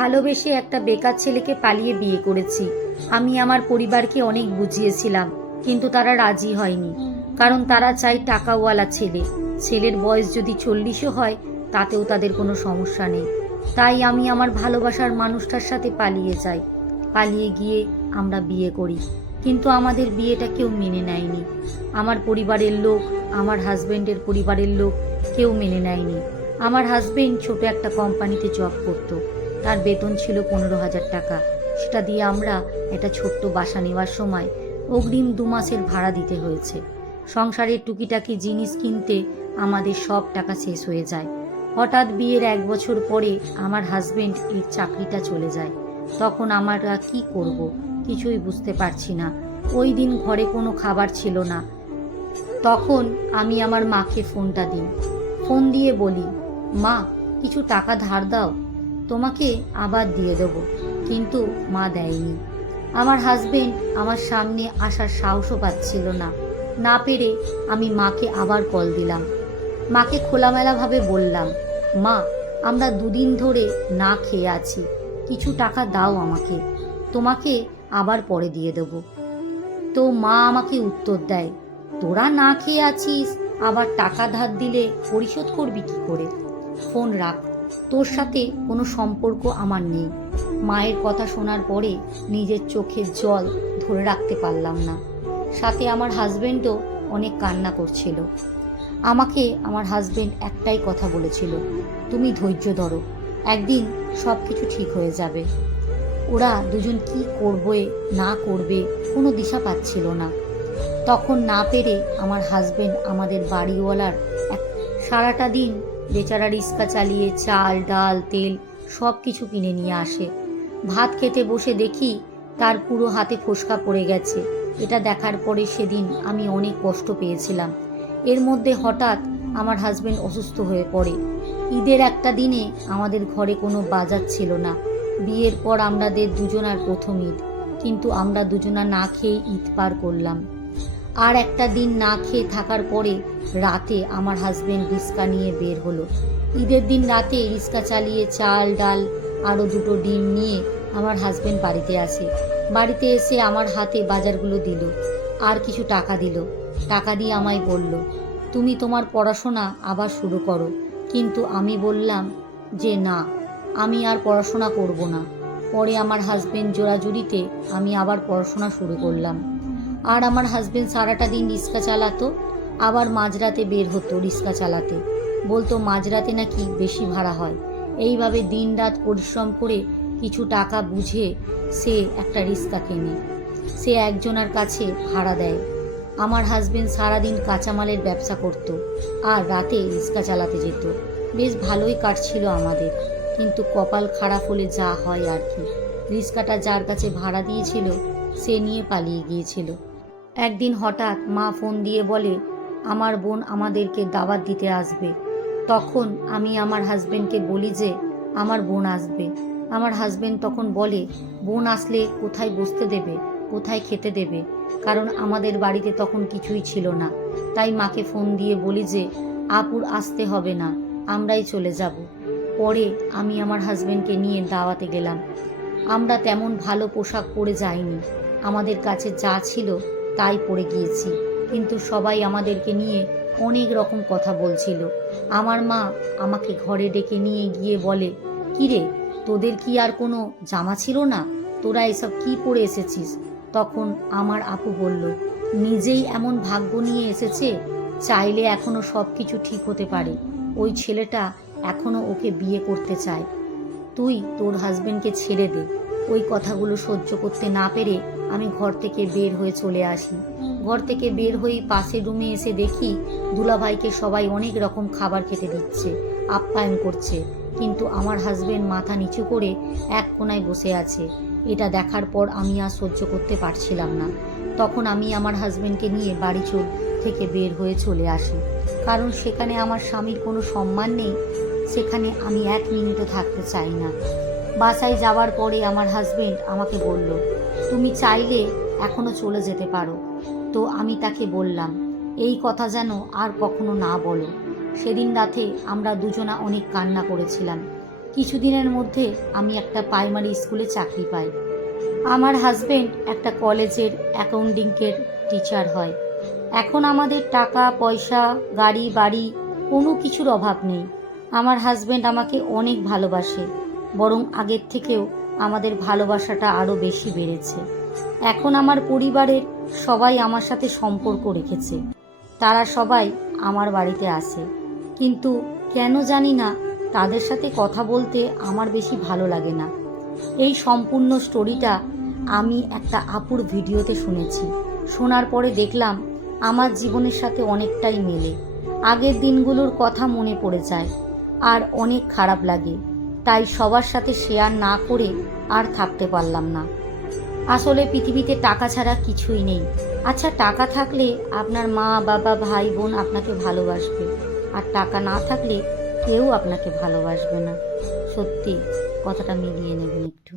ভালোবেসে একটা বেকার ছেলেকে পালিয়ে বিয়ে করেছি। আমি আমার পরিবারকে অনেক বুঝিয়েছিলাম, কিন্তু তারা রাজি হয়নি। কারণ তারা চায় টাকাওয়ালা ছেলে। ছেলের বয়স যদি 40ও হয় তাতেও তাদের কোনো সমস্যা নেই। তাই আমি আমার ভালোবাসার মানুষটার সাথে পালিয়ে যাই। পালিয়ে গিয়ে আমরা বিয়ে করি, কিন্তু আমাদের বিয়েটা কেউ মেনে নেয়নি। আমার পরিবারের লোক, আমার হাজবেন্ডের পরিবারের লোক কেউ মেনে নেয়নি। আমার হাজবেন্ড ছোট একটা কোম্পানিতে জব করতো। তার বেতন ছিল 15,000 টাকা। সেটা দিয়ে আমরা একটা ছোট্ট বাসা নেওয়ার সময় অগ্রিম 2 মাসের ভাড়া দিতে হয়েছে। সংসারের টুকিটাকি জিনিস কিনতে আমাদের সব টাকা শেষ হয়ে যায়। হঠাৎ বিয়ের 1 বছর পরে আমার হাজবেন্ড এর চাকরিটা চলে যায়। তখন আমরা কি করব কিছুই বুঝতে পারছি না। ওই দিন ঘরে কোনো খাবার ছিল না। তখন আমি আমার মাকে ফোনটা দিই। ফোন দিয়ে বলি, মা, কিছু টাকা ধার দাও, তোমাকে আবার দিয়ে দেবো। কিন্তু মা দেয়নি। আমার হাজবেন্ড আমার সামনে আসার সাহসও পাচ্ছিল না। না পেরে আমি মাকে আবার কল দিলাম। মাকে খোলামেলাভাবে বললাম, মা, আমরা 2 দিন ধরে না খেয়ে আছি, কিছু টাকা দাও আমাকে, তোমাকে আবার পরে দিয়ে দেবো। তো মা আমাকে উত্তর দেয়, তোরা না খেয়ে আছিস, আবার টাকা ধার দিলে পরিশোধ করবি কি করে? ফোন রাখ, তোর সাথে কোনো সম্পর্ক আমার নেই। মায়ের কথা শোনার পরে নিজের চোখের জল ধরে রাখতে পারলাম না। সাথে আমার হাজবেন্ডও অনেক কান্না করছিল। আমাকে আমার হাজবেন্ড একটাই কথা বলেছিল, তুমি ধৈর্য ধরো, একদিন সব কিছু ঠিক হয়ে যাবে। ওরা দুজন কি করবে না করবে কোনো দিশা পাচ্ছিল না। তখন না পেরে আমার হাজবেন্ড আমাদের বাড়িওয়ালার সারাটা দিন বেচারা রিক্সা চালিয়ে চাল ডাল তেল সব কিছু কিনে নিয়ে আসে। ভাত খেতে বসে দেখি তার পুরো হাতে ফোসকা পড়ে গেছে। এটা দেখার পরে সেদিন আমি অনেক কষ্ট পেয়েছিলাম। এর মধ্যে হঠাৎ আমার হাজবেন্ড অসুস্থ হয়ে পড়ে। ঈদের একটা দিনে আমাদের ঘরে কোনো বাজার ছিল না। বিয়ের পর আমাদের দুজনার প্রথম ঈদ, কিন্তু আমরা দুজনা না খেয়ে ঈদ পার করলাম। আর একটা দিন না খেয়ে থাকার পরে রাতে আমার হাজবেন্ড রিক্সা নিয়ে বের হলো। ঈদের দিন রাতে রিক্সা চালিয়ে চাল ডাল আরও 2টো ডিম নিয়ে আমার হাজবেন্ড বাড়িতে আসে। বাড়িতে এসে আমার হাতে বাজারগুলো দিল, আর কিছু টাকা দিল। টাকা দিয়ে আমায় বলল, তুমি তোমার পড়াশোনা আবার শুরু করো। কিন্তু আমি বললাম যে না, আমি আর পড়াশোনা করব না। পরে আমার হাজবেন্ড জোরাজুরিতে আমি আবার পড়াশোনা শুরু করলাম। আর আমার হাজবেন্ড সারাটা দিন রিক্সা চালাতো, আবার মাঝরাতে বের হতো রিক্সা চালাতে। বলতো মাঝরাতে নাকি বেশি ভাড়া হয়। এইভাবে দিন রাত পরিশ্রম করে কিছু টাকা বুঝে সে একটা রিক্সা কেনে। সে একজনের কাছে ভাড়া দেয়। আমার হাজবেন্ড সারাদিন কাঁচামালের ব্যবসা করত আর রাতে রিক্সা চালাতে যেত। বেশ ভালোই কাটছিল আমাদের, কিন্তু কপাল খারাপ হলে যা হয় আর কি। রিক্সাটা যার কাছে ভাড়া দিয়েছিল সে নিয়ে পালিয়ে গিয়েছিল। একদিন হঠাৎ মা ফোন দিয়ে বলে, আমার বোন আমাদেরকে দাওয়াত দিতে আসবে। তখন আমি আমার হাজবেন্ডকে বলি যে আমার বোন আসবে। আমার হাজবেন্ড তখন বলে, বোন আসলে কোথায় বসতে দেবে, কোথায় খেতে দেবে? কারণ আমাদের বাড়িতে তখন কিছুই ছিল না। তাই মাকে ফোন দিয়ে বলি যে আপুর আসতে হবে না, আমরাই চলে যাব। পরে আমি আমার হাজবেন্ডকে নিয়ে দাওয়াতে গেলাম। আমরা তেমন ভালো পোশাক পরে যাইনি, আমাদের কাছে যা ছিল তাই পরে গিয়েছি। কিন্তু সবাই আমাদেরকে নিয়ে অনেক রকম কথা বলছিল। আমার মা আমাকে ঘরে ডেকে নিয়ে গিয়ে বলে, কিরে, তোদের কি আর কোনো জামা ছিল না? তোরা এসব কি পরে এসেছিস? তখন আমার আপু বলল, নিজেই এমন ভাগ্য নিয়ে এসেছে, চাইলে এখনো সব কিছু ঠিক হতে পারে। ওই ছেলেটা এখনো ওকে বিয়ে করতে চায়, তুই তোর হাজবেন্ডকে ছেড়ে দে। ওই কথাগুলো সহ্য করতে না পেরে আমি ঘর থেকে বের হয়ে চলে আসি। ঘর থেকে বের হয়েই পাশের রুমে এসে দেখি দুলাভাইকে সবাই অনেক রকম খাবার খেতে দিচ্ছে, আপ্যায়ন করছে, কিন্তু আমার হাজবেন্ড মাথা নিচু করে এক কোণায় বসে আছে। এটা দেখার পর আমি আর সহ্য করতে পারছিলাম না। তখন আমি আমার হাজবেন্ডকে নিয়ে বাড়ি থেকে বের হয়ে চলে আসি। কারণ সেখানে আমার স্বামীর কোনো সম্মান নেই, সেখানে আমি 1 মিনিটও থাকতে চাই না। বাসায় যাওয়ার পরে আমার হাজবেন্ড আমাকে বলল, তুমি চাইলে এখনো চলে যেতে পারো। তো আমি তাকে বললাম, এই কথা যেন আর কখনো না বলো। সেদিন রাতে আমরা দুজনা অনেক কান্না করেছিলাম। কিছুদিনের মধ্যে আমি একটা প্রাইমারি স্কুলে চাকরি পাই। আমার হাজবেন্ড একটা কলেজের অ্যাকাউন্টিংয়ের টিচার হয়। এখন আমাদের টাকা পয়সা, গাড়ি বাড়ি কোনো কিছুর অভাব নেই। আমার হাজবেন্ড আমাকে অনেক ভালোবাসে, বরং আগের থেকেও আমাদের ভালোবাসাটা আরও বেশি বেড়েছে। এখন আমার পরিবারের সবাই আমার সাথে সম্পর্ক রেখেছে। তারা সবাই আমার বাড়িতে আসে, কিন্তু কেন জানি না তাদের সাথে কথা বলতে আমার বেশি ভালো লাগে না। এই সম্পূর্ণ স্টোরিটা আমি একটা আপুর ভিডিওতে শুনেছি। শোনার পরে দেখলাম আমার জীবনের সাথে অনেকটাই মেলে। আগের দিনগুলোর কথা মনে পড়ে যায় আর অনেক খারাপ লাগে, তাই সবার সাথে শেয়ার না করে আর থাকতে পারলাম না। আসলে পৃথিবীতে টাকা ছাড়া কিছুই নেই। আচ্ছা, টাকা থাকলে আপনার মা বাবা ভাই বোন আপনাকে ভালোবাসবে, আর টাকা না থাকলে কেউ আপনাকে ভালোবাসবে না। সত্যি কথাটা মিলিয়ে নেবেন একটু।